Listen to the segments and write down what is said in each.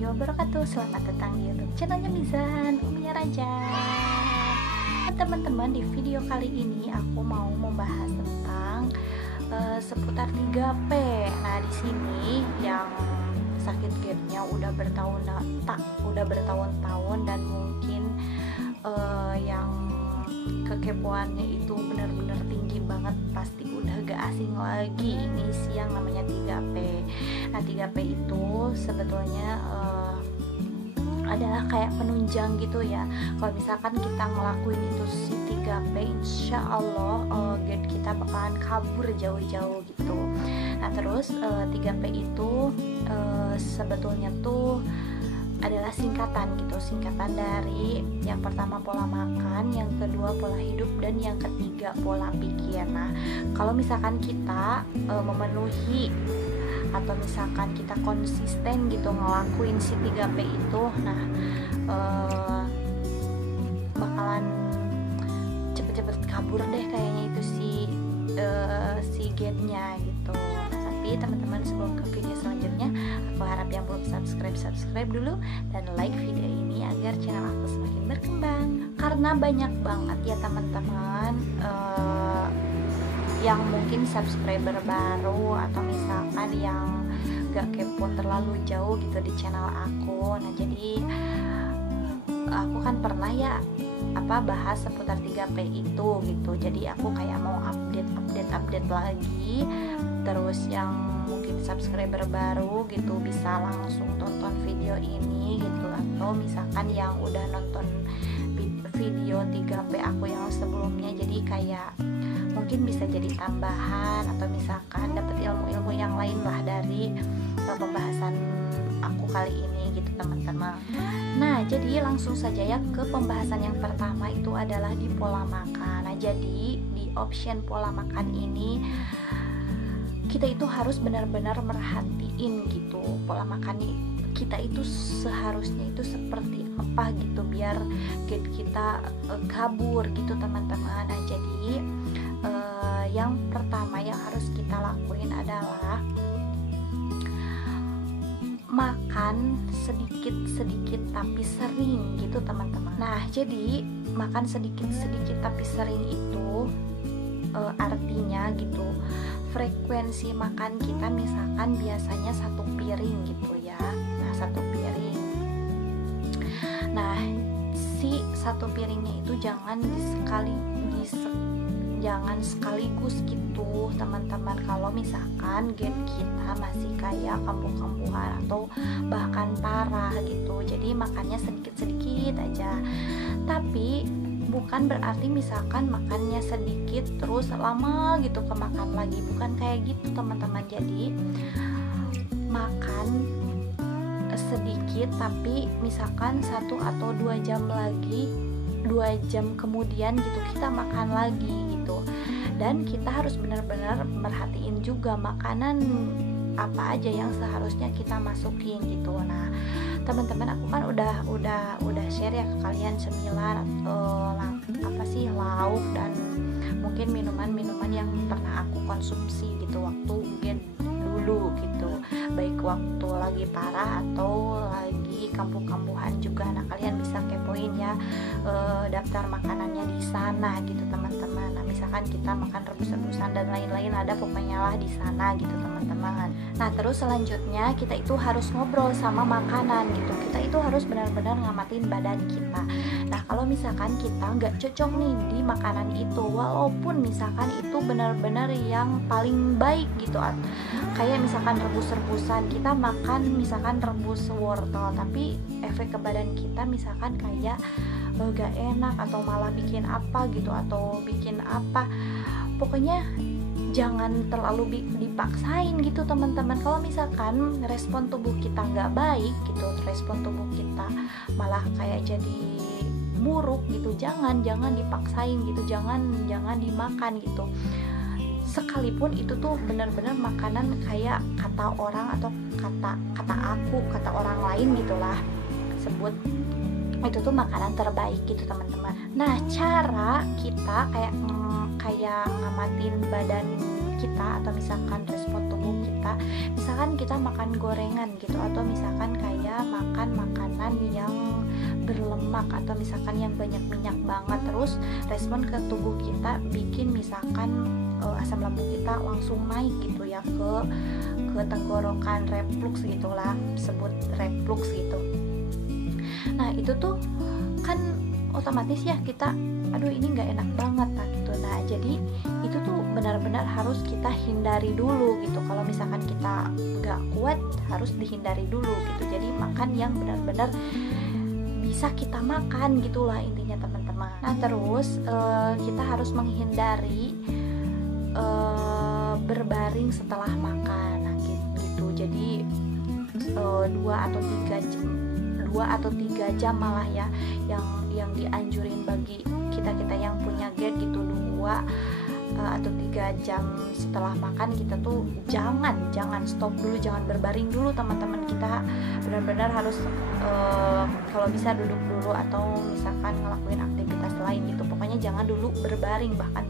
warahmatullahi wabarakatuh. Selamat datang di YouTube channelnya Mizan Umminya Raja. Nah, teman-teman, di video kali ini aku mau membahas tentang seputar 3P. Nah, di sini yang sakit gapnya udah bertahun-tahun dan mungkin yang kekepoannya itu benar-benar tinggi banget, pasti udah gak asing lagi ini sih yang namanya 3P. Nah, 3P itu sebetulnya adalah kayak penunjang gitu ya. Kalau misalkan kita ngelakuin itu si 3P, insya Allah gate kita bakalan kabur jauh-jauh gitu. Nah, terus 3P itu sebetulnya tuh adalah singkatan dari yang pertama pola makan, yang kedua pola hidup, dan yang ketiga pola pikir. Nah, kalau misalkan kita memenuhi atau misalkan kita konsisten gitu ngelakuin si 3P itu, nah bakalan cepet-cepet kabur deh kayaknya itu si gapnya gitu. Nah, tapi teman-teman, sebelum ke video selanjutnya, aku harap yang belum subscribe dulu dan like video ini agar channel aku semakin berkembang. Karena banyak banget ya teman-teman yang mungkin subscriber baru atau misalkan yang gak kepo terlalu jauh gitu di channel aku. Nah, jadi aku kan pernah ya bahas seputar 3P itu gitu. Jadi aku kayak mau update lagi. Terus yang mungkin subscriber baru gitu bisa langsung tonton video ini gitu, atau misalkan yang udah nonton video 3P aku yang sebelumnya, jadi kayak mungkin bisa jadi tambahan atau misalkan dapat ilmu-ilmu yang lain lah dari pembahasan aku kali ini gitu teman-teman. Nah, jadi langsung saja ya ke pembahasan yang pertama, itu adalah di pola makan. Nah, jadi di option pola makan ini kita itu harus benar-benar merhatiin gitu pola makan kita itu seharusnya itu seperti apa gitu, biar gate kita kabur gitu teman-teman. Nah, jadi yang pertama yang harus kita lakuin adalah makan sedikit tapi sering gitu teman-teman. Nah, jadi makan sedikit tapi sering itu artinya gitu, frekuensi makan kita misalkan biasanya 1 piring gitu ya. Nah, 1 piring. Nah, si 1 piringnya itu jangan sekaligus gitu teman-teman. Kalau misalkan gate kita masih kayak kambuh-kambuhan atau bahkan parah gitu, jadi makannya sedikit-sedikit aja. Tapi bukan berarti misalkan makannya sedikit terus lama gitu kemakan lagi, bukan kayak gitu teman-teman. Jadi makan sedikit tapi misalkan 1 atau 2 jam lagi, 2 jam kemudian gitu kita makan lagi gitu. Dan kita harus benar-benar merhatiin juga makanan apa aja yang seharusnya kita masukin gitu. Nah, teman-teman, aku kan udah share ya ke kalian cemilan lauk dan mungkin minuman yang pernah aku konsumsi gitu waktu gen dulu gitu, baik waktu lagi parah atau lagi kambuh-kambuhan juga. Nah, kalian bisa kepoin ya daftar makanannya di sana gitu teman-teman. Nah, misalkan kita makan rebus-rebusan dan lain-lain, ada pokoknya lah di sana gitu teman-teman. Nah, terus selanjutnya kita itu harus ngobrol sama makanan gitu. Kita itu harus benar-benar ngamatin badan kita. Nah, kalau misalkan kita nggak cocok nih di makanan itu, walaupun misalkan itu benar-benar yang paling baik gitu, kayak misalkan rebus-rebusan, kita makan misalkan rebus wortel tapi efek ke badan kita misalkan kayak gak enak atau malah bikin apa gitu atau bikin apa, pokoknya jangan terlalu dipaksain gitu teman-teman. Kalau misalkan respon tubuh kita nggak baik gitu, respon tubuh kita malah kayak jadi buruk gitu, jangan dipaksain gitu, jangan dimakan gitu. Sekalipun itu tuh benar-benar makanan kayak kata orang atau kata orang lain gitulah, sebut itu tuh makanan terbaik gitu teman-teman. Nah, cara kita kayak ngamatin badan kita atau misalkan respon tubuh kita. Misalkan kita makan gorengan gitu, atau misalkan kayak makan makanan yang berlemak atau misalkan yang banyak minyak banget, terus respon ke tubuh kita bikin misalkan asam lambung kita langsung naik gitu ya ke tenggorokan, reflux gitulah, sebut reflux gitu. Nah itu tuh kan otomatis ya kita aduh ini nggak enak banget nah gitu. Nah jadi itu tuh benar-benar harus kita hindari dulu gitu. Kalau misalkan kita nggak kuat harus dihindari dulu gitu. Jadi makan yang benar-benar bisa kita makan gitulah intinya teman-teman. Nah terus kita harus menghindari berbaring setelah makan nah, gitu. Jadi 2 atau 3 jam malah ya yang dianjurin bagi kita yang punya GERD gitu, 2 atau 3 jam setelah makan kita tuh jangan stop dulu, jangan berbaring dulu teman-teman. Kita benar-benar harus kalau bisa duduk dulu atau misalkan ngelakuin aktivitas lain gitu. Pokoknya jangan dulu berbaring, bahkan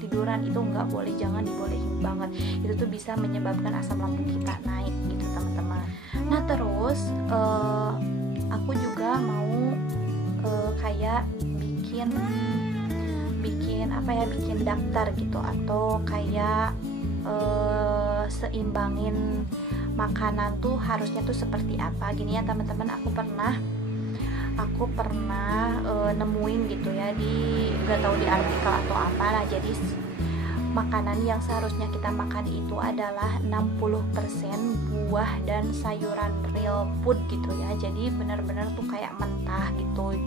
tiduran itu nggak boleh, jangan dibolehin banget. Itu tuh bisa menyebabkan asam lambung kita naik gitu teman-teman. Nah terus aku juga mau kayak bikin daftar gitu, atau kayak seimbangin makanan tuh harusnya tuh seperti apa gini ya teman-teman. Aku pernah nemuin gitu ya gak tahu di artikel atau apa lah. Jadi makanan yang seharusnya kita makan itu adalah 60% buah dan sayuran real food gitu ya. Jadi benar-benar tuh kayak mentah gitu,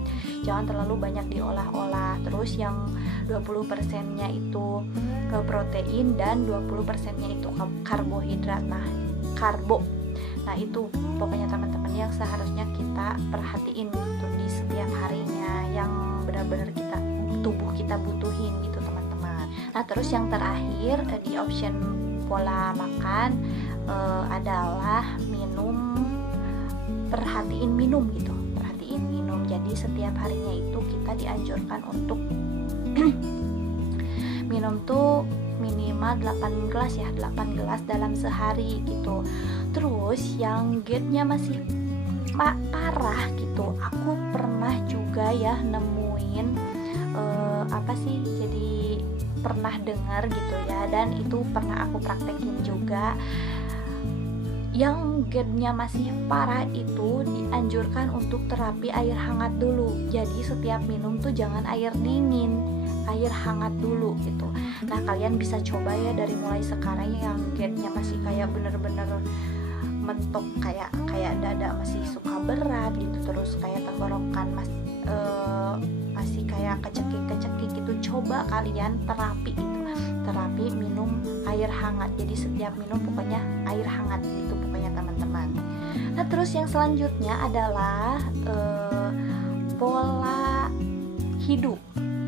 jangan terlalu banyak diolah-olah. Terus yang 20%-nya itu ke protein dan 20%-nya itu ke karbohidrat. Nah itu pokoknya teman-teman yang seharusnya kita perhatiin gitu di setiap harinya, yang benar-benar tubuh kita butuhin gitu teman-teman. Nah terus yang terakhir di option pola makan adalah perhatiin minum. Jadi setiap harinya itu kita dianjurkan untuk minum tuh minimal 8 gelas dalam sehari gitu. Terus yang GERD-nya masih parah gitu, aku pernah juga ya nemuin jadi pernah dengar gitu ya, dan itu pernah aku praktekin juga. Yang GERD-nya masih parah itu dianjurkan untuk terapi air hangat dulu. Jadi setiap minum tuh jangan air dingin, air hangat dulu gitu. Nah kalian bisa coba ya dari mulai sekarang yang GERD-nya masih kayak bener-bener mentok, kayak dada masih suka berat gitu, terus kayak tenggorokan masih kayak kecekik gitu. Coba kalian terapi minum air hangat. Jadi setiap minum pokoknya air hangat itu pokoknya teman-teman. Nah terus yang selanjutnya adalah pola hidup.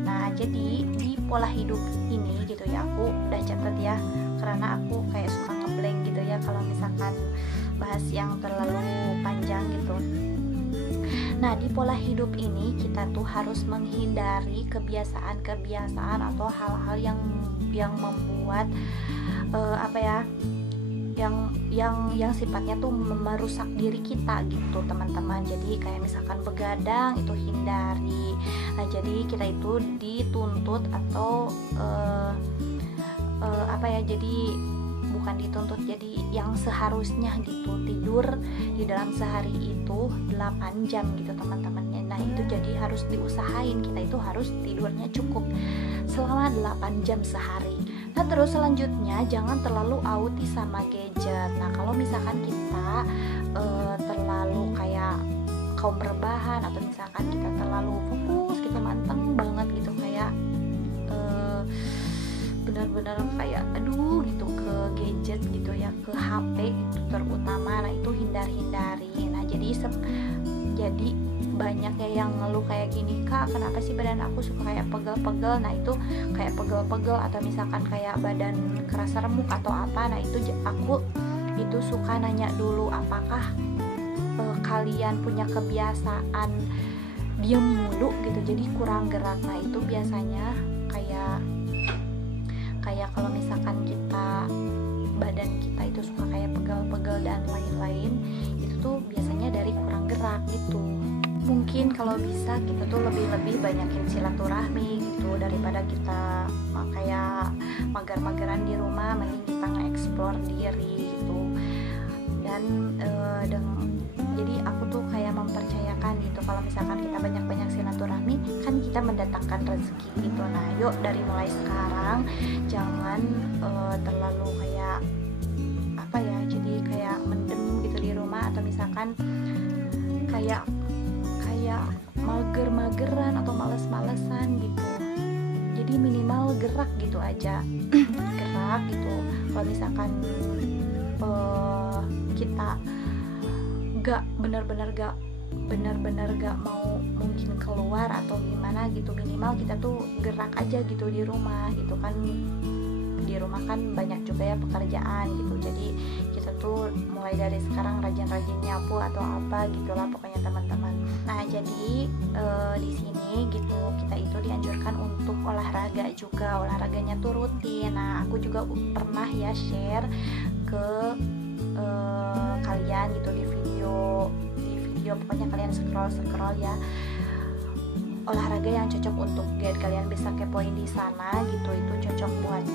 Nah jadi di pola hidup ini gitu ya, aku udah catat ya, karena aku kayak suka ngeblank gitu ya kalau misalkan bahas yang terlalu panjang gitu. Nah di pola hidup ini kita tuh harus menghindari kebiasaan atau hal-hal yang membuat yang sifatnya tuh merusak diri kita gitu teman-teman. Jadi kayak misalkan begadang itu hindari. Nah jadi kita itu dituntut atau jadi bukan dituntut, jadi yang seharusnya gitu tidur di dalam sehari itu 8 jam gitu teman-teman. Nah itu jadi harus diusahain, kita itu harus tidurnya cukup selama 8 jam sehari. Nah terus selanjutnya jangan terlalu autis sama gadget. Nah kalau misalkan kita terlalu kayak kaum rebahan, atau misalkan kita terlalu fokus gitu, manteng banget gitu, kayak benar-benar kayak aduh gitu ke gadget gitu ya, ke HP gitu terutama. Nah itu hindari. Nah jadi banyak ya yang ngeluh kayak gini, Kak kenapa sih badan aku suka kayak pegel-pegel. Nah itu kayak pegel-pegel atau misalkan kayak badan kerasa remuk atau apa. Nah itu aku itu suka nanya dulu, apakah kalian punya kebiasaan diem mulu gitu, jadi kurang gerak. Nah itu biasanya kayak kalau misalkan kita dan lain-lain, itu tuh biasanya dari kurang gerak gitu. Mungkin kalau bisa kita tuh lebih banyakin silaturahmi gitu, daripada kita kayak mager-mageran di rumah, mending kita nge-explore diri gitu. Dan jadi aku tuh kayak mempercayakan gitu, kalau misalkan kita banyak-banyak silaturahmi kan kita mendatangkan rezeki gitu. Nah yuk dari mulai sekarang jangan terlalu kayak apa ya, jadi kayak mendem gitu di rumah, atau misalkan kayak mager-mageran atau males-malesan gitu. Jadi minimal gerak gitu aja gerak gitu. Kalau misalkan kita gak benar-benar gak mau mungkin keluar atau gimana gitu, minimal kita tuh gerak aja gitu di rumah gitu kan. Di rumah kan banyak juga ya pekerjaan gitu, jadi kita tuh mulai dari sekarang rajin-rajin nyapu atau apa gitulah pokoknya teman-teman. Nah jadi di sini gitu kita itu dianjurkan untuk olahraga juga, olahraganya tuh rutin. Nah aku juga pernah ya share ke kalian gitu di video pokoknya kalian scroll ya, olahraga yang cocok untuk kalian bisa kepoin di sana gitu, itu cocok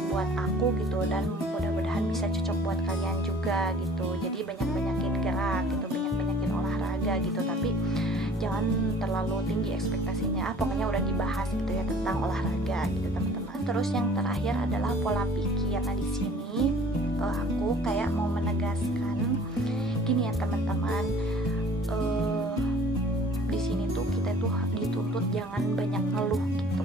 buat aku gitu, dan mudah-mudahan bisa cocok buat kalian juga gitu. Jadi banyakin gerak gitu, banyakin olahraga gitu, tapi jangan terlalu tinggi ekspektasinya. Pokoknya udah dibahas gitu ya tentang olahraga gitu teman-teman. Terus yang terakhir adalah pola pikir. Nah di sini aku kayak mau menegaskan gini ya teman-teman, di sini tuh kita tuh dituntut jangan banyak ngeluh gitu.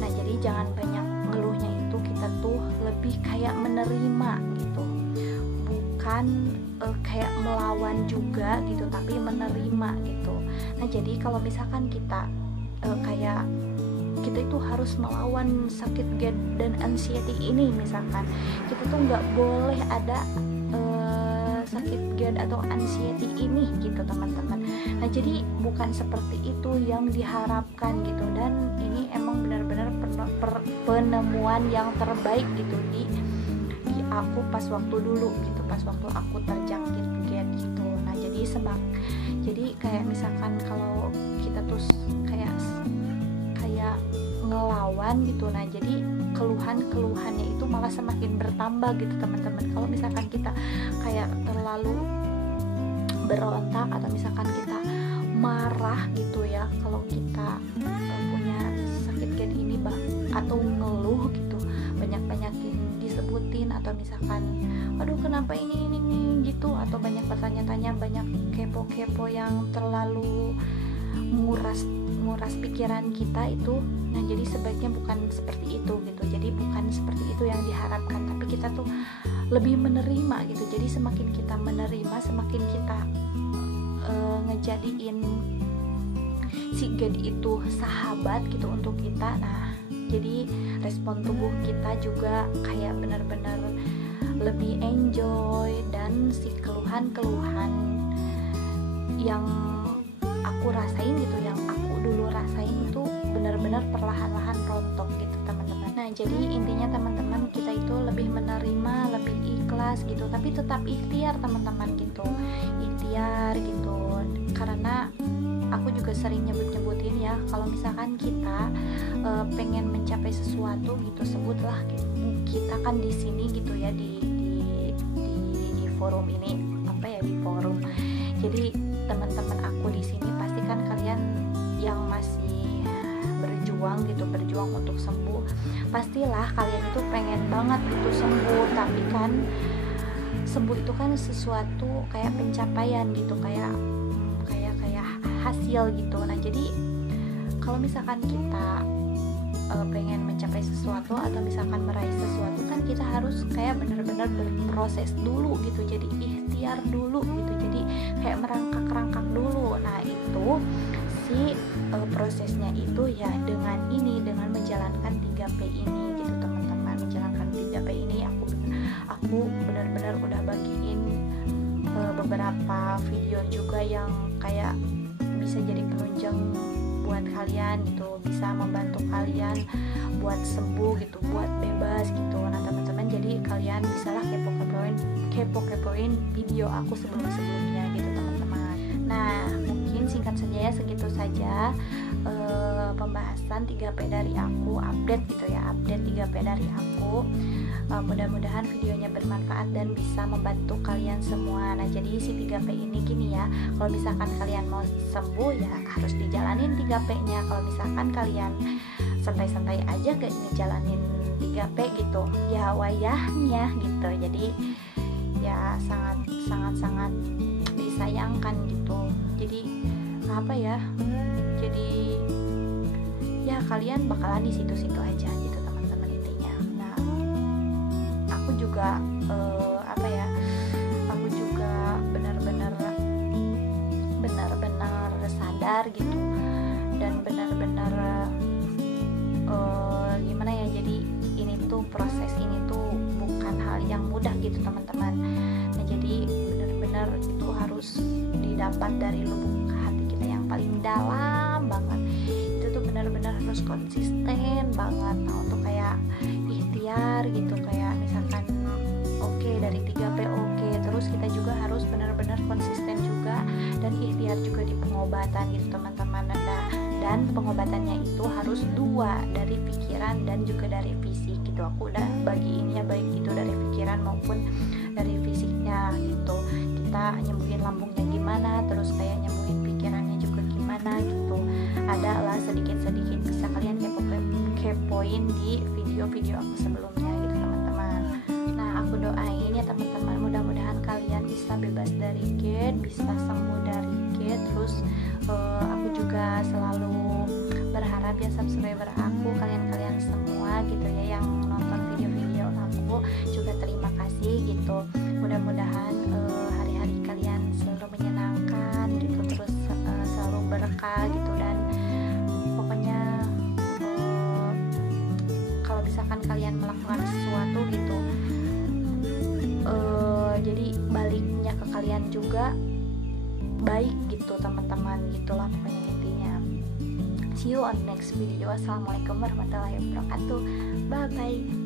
Nah jadi jangan banyak ngeluhnya itu, kita tuh lebih kayak menerima gitu, bukan kayak melawan juga gitu, tapi menerima gitu. Nah jadi kalau misalkan kita kayak kita itu harus melawan sakit GERD dan anxiety ini, misalkan kita tuh nggak boleh ada sakit GERD atau anxiety ini gitu teman-teman. Nah jadi bukan seperti itu yang diharapkan gitu, dan ini emang benar-benar penemuan yang terbaik gitu di aku pas waktu dulu gitu, pas waktu aku terjangkit GERD gitu. Nah jadi kayak misalkan kalau kita tuh kayak ngelawan gitu, nah jadi keluhannya itu malah semakin bertambah gitu teman-teman. Kalau misalkan kita kayak terlalu berontak atau misalkan kita marah gitu ya, kalau kita punya sakit GERD ini atau ngeluh gitu, banyakin disebutin, atau misalkan aduh kenapa ini gitu, atau banyak bertanya-tanya, banyak kepo-kepo yang terlalu nguras pikiran kita itu. Nah jadi sebaiknya bukan seperti itu gitu, jadi bukan seperti itu yang diharapkan, tapi kita tuh lebih menerima gitu. Jadi semakin kita menerima, semakin kita ngejadiin si GERD itu sahabat gitu untuk kita. Nah jadi respon tubuh kita juga kayak benar-benar lebih enjoy, dan si keluhan yang aku rasain gitu, yang aku dulu rasain itu benar-benar perlahan-lahan rontok gitu teman-teman. Nah jadi intinya teman-teman, kita itu lebih menerima, lebih ikhlas gitu, tapi tetap ikhtiar teman-teman gitu, ikhtiar gitu. Karena aku juga sering nyebutin ya, kalau misalkan kita pengen mencapai sesuatu gitu, sebutlah kita kan di sini gitu ya, di forum ini, apa ya, di forum. Jadi teman-teman aku di sini pasti kan kalian yang masih berjuang untuk sembuh, pastilah kalian itu pengen banget itu sembuh. Tapi kan sembuh itu kan sesuatu kayak pencapaian gitu, kayak hasil gitu. Nah jadi kalau misalkan kita pengen mencapai sesuatu atau misalkan meraih sesuatu, kan kita harus kayak benar-benar berproses dulu gitu, jadi ikhtiar dulu gitu, jadi kayak merangkak dulu. Nah itu si prosesnya itu ya dengan menjalankan 3P ini gitu teman-teman. Menjalankan 3P ini aku benar-benar udah bagiin beberapa video juga yang kayak bisa jadi penunjang buat kalian gitu, bisa membantu kalian buat sembuh gitu, buat bebas gitu. Nah teman-teman teman-teman. Jadi kalian bisalah kepo-kepoin video aku sebelumnya gitu teman-teman. Nah mungkin singkat saja ya, segitu saja pembahasan 3P dari aku, update gitu ya, update 3P dari aku. Mudah-mudahan videonya bermanfaat dan bisa membantu kalian semua. Nah jadi si 3P ini gini ya, kalau misalkan kalian mau sembuh ya harus dijalanin 3P-nya. Kalau misalkan kalian santai-santai aja kayak ngejalanin 3P gitu ya wayahnya gitu. Jadi ya sangat disayangkan gitu. Jadi apa ya, jadi ya kalian bakalan di situ-situ aja gitu teman-teman intinya. Nah aku juga aku juga benar-benar sadar gitu, dan benar-benar gimana ya, jadi ini tuh proses ini tuh bukan hal yang mudah gitu teman-teman. Nah jadi benar-benar itu harus didapat dari lubuk hati kita yang paling dalam banget. Itu tuh benar-benar harus konsisten banget. Nah untuk kayak ikhtiar gitu, kayak misalkan oke, dari 3P oke, terus kita juga harus benar-benar konsisten juga dan ikhtiar juga di pengobatan gitu teman-teman. Dan pengobatannya itu harus 2, dari pikiran dan juga dari fisik gitu. Aku udah bagiin ya, baik itu dari pikiran maupun dari fisiknya gitu. Kita nyembuhin lambungnya gimana, terus kayak nyembuhin pikirannya juga gimana gitu. Ada lah sedikit-sedikit, bisa kalian kepoin di video-video aku sebelumnya gitu teman-teman. Nah aku doain ya teman-teman, mudah-mudahan kalian bisa bebas dari GERD, bisa sembuh dari GERD. Terus aku juga selalu berharap ya subscriber aku, kalian semua gitu ya yang nonton video-video aku juga terima kasih gitu. Mudah-mudahan hari-hari kalian selalu menyenangkan gitu, terus selalu berkah gitu. Dan pokoknya kalau misalkan kalian melakukan sesuatu gitu, jadi baliknya ke kalian juga baik gitu teman-teman, gitulah pokoknya intinya. See you on next video. Assalamualaikum warahmatullahi wabarakatuh. Bye bye.